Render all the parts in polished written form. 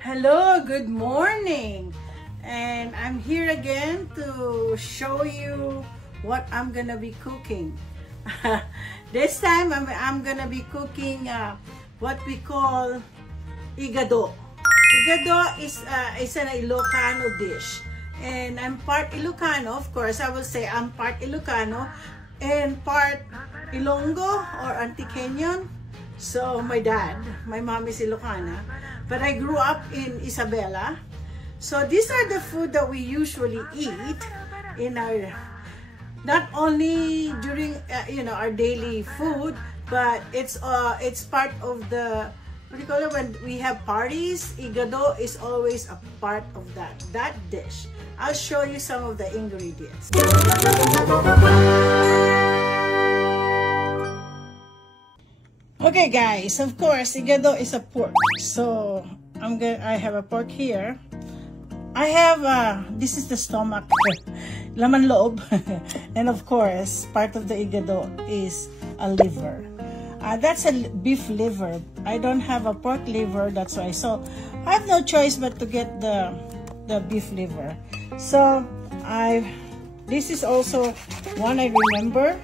Hello, good morning, and I'm here again to show you what I'm gonna be cooking. This time I'm gonna be cooking what we call igado. Igado is an Ilocano dish, and I'm part Ilocano. Of course, I will say I'm part Ilocano and part Ilonggo or Antiqueñon. So my mom is Ilocana, but I grew up in Isabela. So these are the food that we usually eat in our, not only during our daily food, but it's part of the, what do you call it, when we have parties. Igado is always a part of that dish. I'll show you some of the ingredients. Okay guys, of course, igado is a pork. So I have a pork here. I have this is the stomach, laman loob, and of course, part of the igado is a liver. That's a beef liver. I don't have a pork liver, that's why. So I have no choice but to get the beef liver. So this is also one I remember,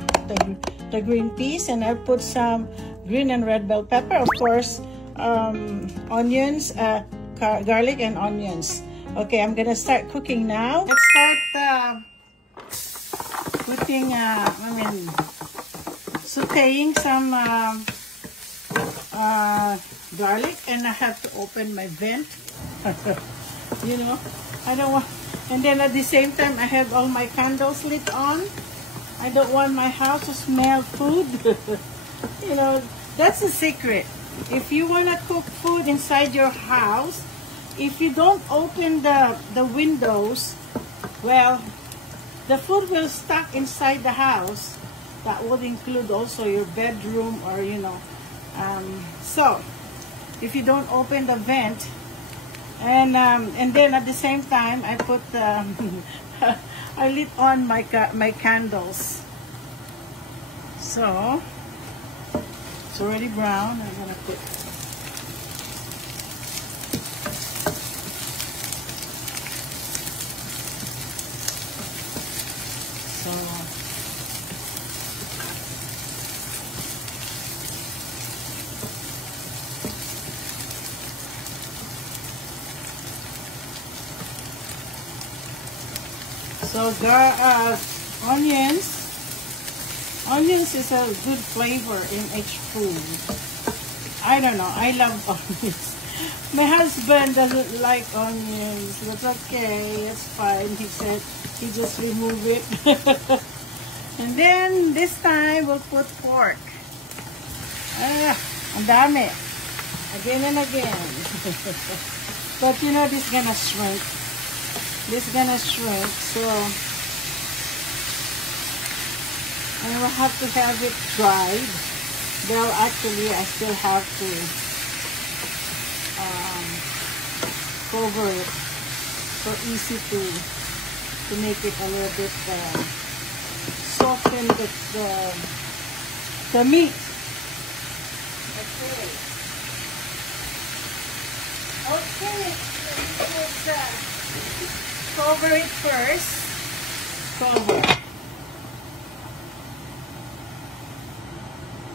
the green peas, and I put some green and red bell pepper, of course, onions, garlic and onions. Okay, I'm gonna start cooking now. Let's start putting, sauteing some garlic, and I have to open my vent. You know, I don't want, and then at the same time I have all my candles lit on. I don't want my house to smell food. You know, that's the secret. If you want to cook food inside your house, if you don't open the windows, well, the food will stuck inside the house. That would include also your bedroom, or so if you don't open the vent, and then at the same time I put I lit on my candles. So it's already brown. I'm gonna put onions is a good flavor in each food. I don't know, I love onions. My husband doesn't like onions. That's okay, it's fine. He said he just remove it. And then this time we'll put pork. Ang dami. Again and again. But you know, this gonna shrink. So I will have to have it dried. Well, actually, I still have to cover it, so easy to make it a little bit soften the meat. Okay, let's cover it first. Cover.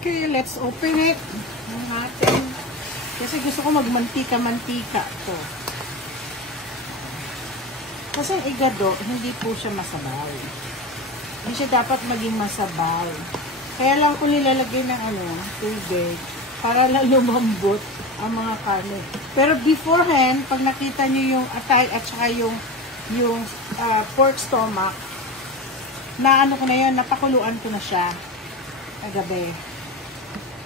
Okay, let's open it. Kasi gusto ko magmantika-mantika to. Kasi ang igado, hindi po siya masabaw. Hindi siya dapat maging masabaw. Kaya lang ko nilalagay ng tubig para lang lumambot ang mga karne. Pero beforehand, pag nakita nyo yung atay at saka yung pork stomach, na ko na yun, napakuluan ko na siya kagabi.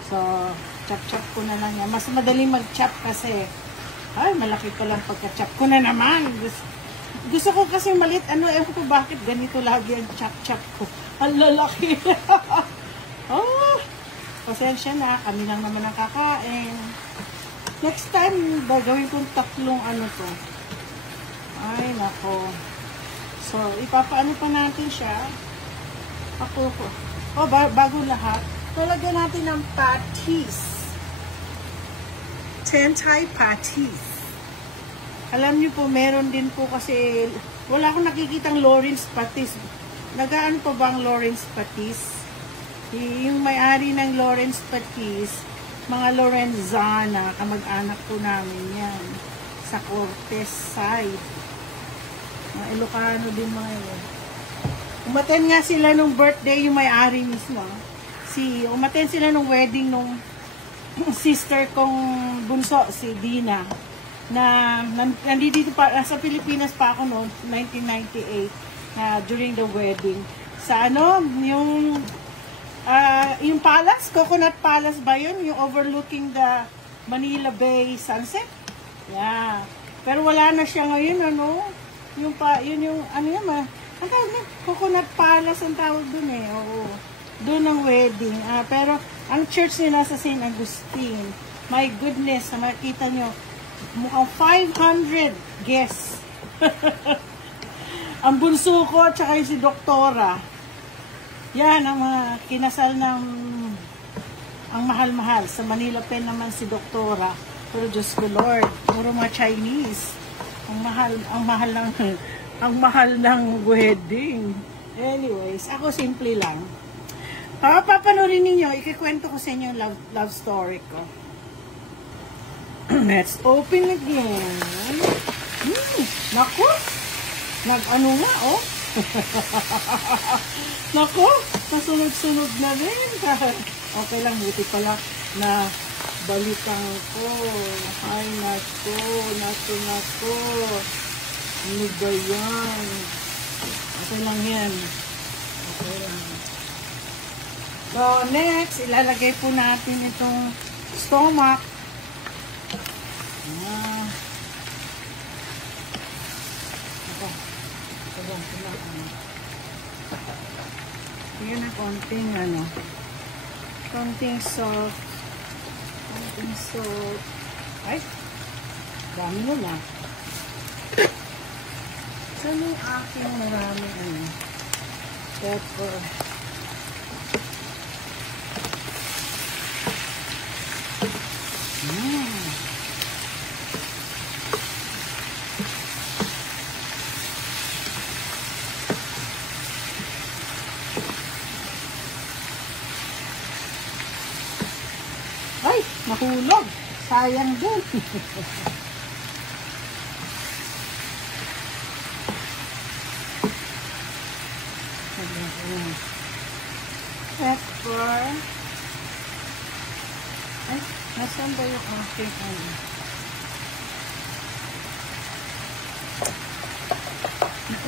So, chop-chop ko na lang yan. Mas madaling mag-chop kasi, ay, malaki pa lang pagka-chop ko na naman. Gusto ko kasi maliit, ewan ko bakit ganito lagi ang chop-chop ko. Ang lalaki. Oh, pasensya na, kami lang naman ang kakain. Next time, gagawin kong tatlong to. Ay, nako. So, ipapaano pa natin siya. Bago lahat, talagyan natin ng patis. Thai patis. Alam niyo po, meron din po kasi, wala akong nakikitang Lawrence Patis. Nagaan pa bang Lawrence Patis? Yung may-ari ng Lawrence Patis, mga Lorenzana, kamag-anak po namin yan. Sa Cortez side. Mga Ilocano din mga yun. Umaten nga sila nung birthday yung may-ari mismo. Umaten sila nung wedding nung sister kong bunso, si Dina. Nandito pa, sa Pilipinas pa ako noon, 1998, during the wedding. Sa yung palace, Coconut Palace ba yun? Yung overlooking the Manila Bay sunset? Yeah. Pero wala na siya ngayon, yun yung, ang tawag na, Coconut Palace ang tawag dun eh. Oo. Doon ang wedding. Pero, ang church nila sa St. Agustin, my goodness, makikita nyo, mukhang 500 guests. Ang bunso ko, tsaka yung si Doktora. Yan, ang mga kinasal ng ang mahal-mahal. Sa Manila Pen naman si Doktora. Pero Diyos ko Lord, puro mga Chinese. Ang mahal ng wedding. Anyways, ako simple lang. Papanoorin ninyo, ikikwento ko sa inyo yung love story ko. Let's open again. Naku! Nag-ano nga, oh. Naku! Nasunod-sunod na rin. Okay lang, buti pala na balikan ko. Ay, naku. Ano ba yan? Okay lang yan. Okay lang. So, next, ilalagay po natin itong stomach. Yan ang konting salt. Ay, dami mo na. Saan yung aking maraming pepper? Ay, nahulog. Sayang din. Pepper. Ay, nasaan ba yung aking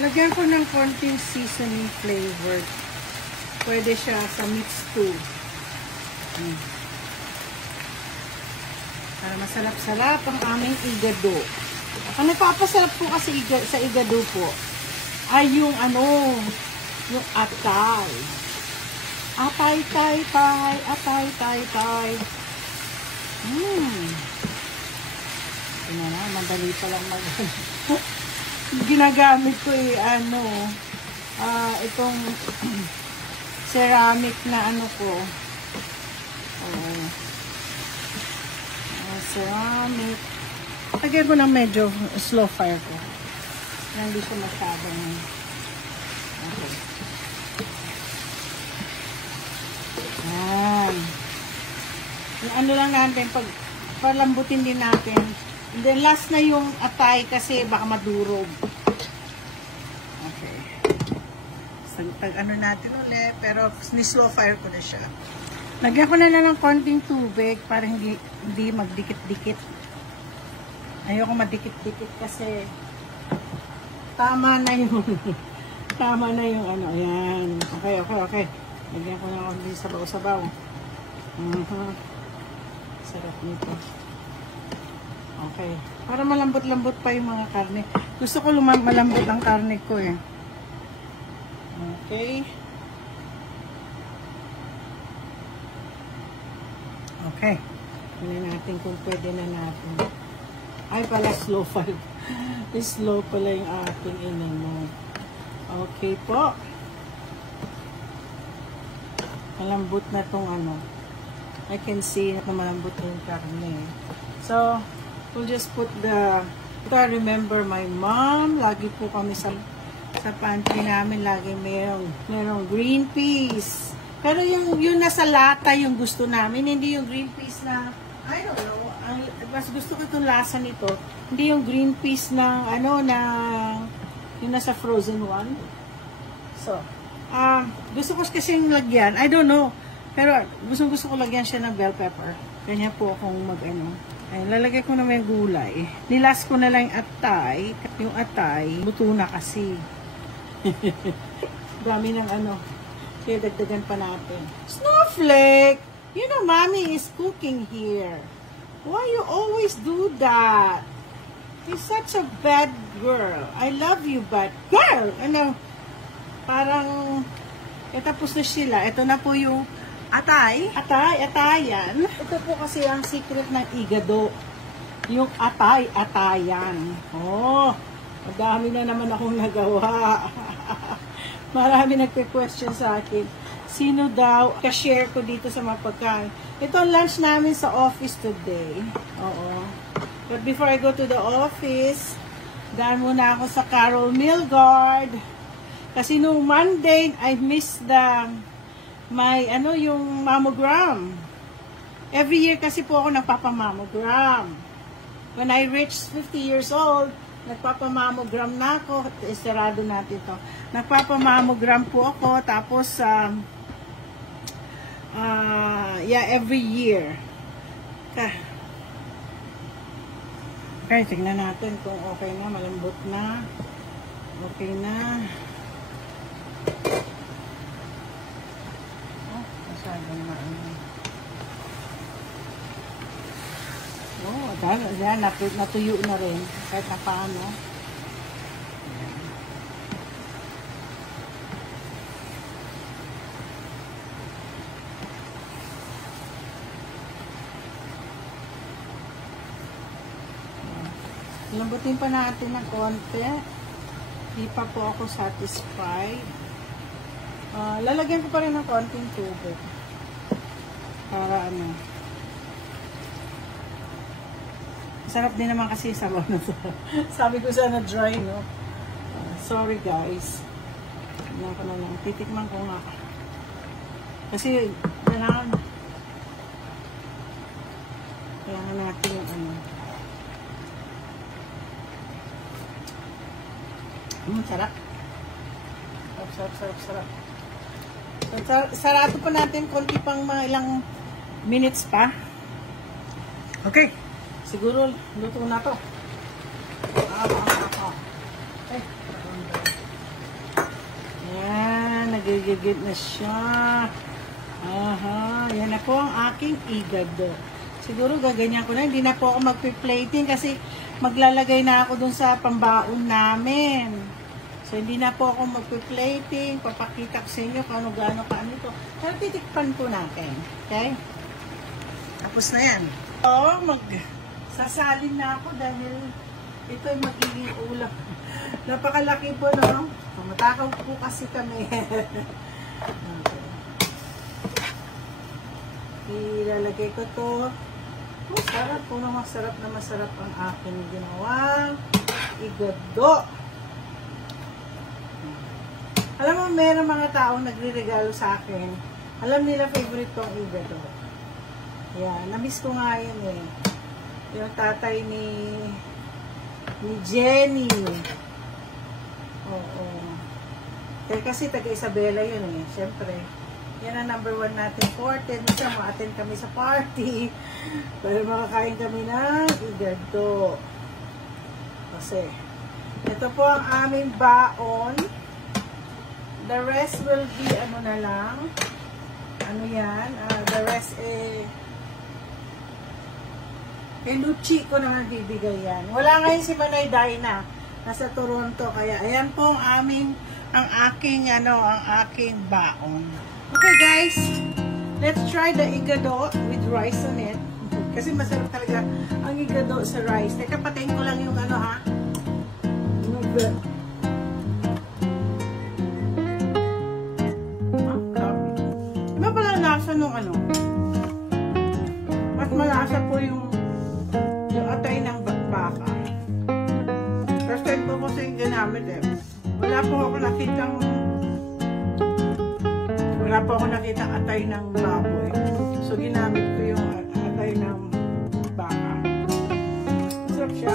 Lagyan ko ng konting seasoning flavor. Pwede siya sa mixed stew. Para masarap-sarap ang aming igado. Ang nagpapasarap po kasi sa igado po ay yung yung atay. Atay. Tingnan na, madali pa lang ginagamit ko itong ceramic na ko. Ceramic. Lagyan ko ng medyo slow fire ko. Hindi siya masyadong okay. Ano lang natin, palambutin din natin. And then last na yung atay kasi baka madurog. Okay. So, natin ulit, pero ni-slow fire ko na siya. Lagyan ko na lang ng konting tubig para hindi magdikit-dikit. Ayoko madikit-dikit kasi tama na yung ayan. Okay. Lagyan ko na konting sabaw-sabaw. Sarap nito. Okay. Para malambot-lambot pa yung mga karne. Gusto ko malambot ang karne ko eh. Okay. Okay. Tingnan natin kung pwede na natin. Ay pala, slow fire. Slow pala yung ating inano. Okay po. Malambot na tong I can see na malambot yung karne. So, we'll just put the I remember my mom, lagi po kami sa pantry namin, lagi merong green peas. Pero yung nasa lata yung gusto namin, hindi yung green peas na, I don't know, mas gusto ko itong lasa nito. Hindi yung green peas na, yung nasa frozen one. So, gusto ko kasing lagyan, I don't know, pero gusto ko lagyan siya ng bell pepper. Kanya po akong ay, lalagay ko naman yung gulay. Nilas ko na lang yung atay. Yung atay, buto na kasi. Dami ng kaya dagdagan pa natin. Snowflake! You know, mommy is cooking here. Why you always do that? You're such a bad girl. I love you, but girl! Parang, tapos na sila. Ito na po yung atayan. Ito po kasi ang secret ng igado. Yung atayan. Oh, madami na naman akong nagawa. Marami nagpe-question sa akin. Sino daw ka-share ko dito sa mga pagkain? Ito ang lunch namin sa office today. Oo. But before I go to the office, daan muna ako sa Carol Milgard. Kasi nung Monday, I missed yung mammogram. Every year kasi po ako nagpapamammogram. When I reached 50 years old, nagpapamammogram na ako. Isarado natin to. Nagpapamammogram po ako. Tapos, every year. Okay, tignan natin kung okay na, malambot na. Okay na. Yan, natuyo na rin kahit na paano. Lambutin pa natin ng konti. Di pa po ako satisfied. Lalagyan ko pa rin ng konting tubig. Para sarap din naman kasi sabaw na sabi ko sana dry, no? Sorry guys. Tignan ko na lang. Titikman ko nga. Kasi kailangan natin yung sarap. Sarap. Sarado pa natin konti pang mga ilang minutes pa. Okay. Siguro luto na to. Yan, nagigigit na siya. Aha, yan na po ang aking igado. Siguro gaganyan ko na. Hindi na po ako magpi-plating kasi maglalagay na ako dun sa pambaon namin. So, hindi na po ako magpi-plating. Papakita ko sa inyo kung ano-gano ka ito. Pero titikpan po natin. Okay? Tapos na yan. Sasalin na ako dahil ito ay magiging ulam. Napakalaki po, no? Matakaw po kasi kami. Okay. Ilalagay ko to. Sarap po na masarap ang aking ginawang igado. Alam mo, meron mga taong nagre-regalo sa akin. Alam nila favorite kong igado. Yan, namiss ko nga yun eh. Yung tatay ni Jenny. Oo. Kaya kasi taga Isabela yun eh. Siyempre, yan ang number 1 natin forte. Minsan ma-attend kami sa party. Para makakain kami ng igado. Kasi, ito po ang aming baon. The rest will be, na lang. Ano yan? The rest kay Luchi ko naman bibigay yan. Wala ngayon si Manay Dina. Nasa Toronto. Kaya, ayan po ang aking baon. Okay guys, let's try the igado with rice on it. Kasi masarap talaga ang igado sa rice. Teka, patayin ko lang yung Iba pala lasa nung Mas malasa po yung atay ng baka. ginamit eh. Wala po ako nakitang atay ng baboy. So, ginamit ko yung atay ng baka. Sarap siya.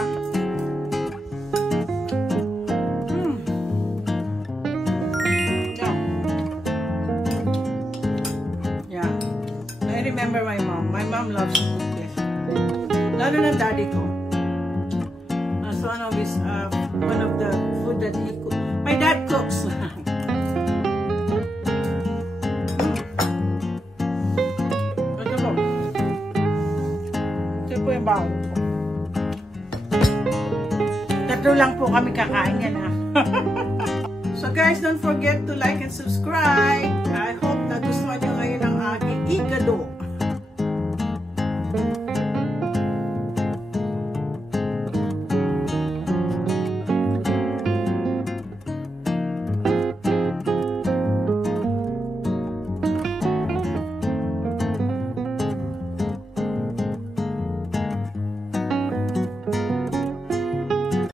Yeah. I remember my mom. My mom loves to cook this. Lalo ng daddy ko. So, one of the food that he cook. My dad cooks. Bago po. Tatlo lang po kami kakain yan ha. So guys, don't forget to like and subscribe. I hope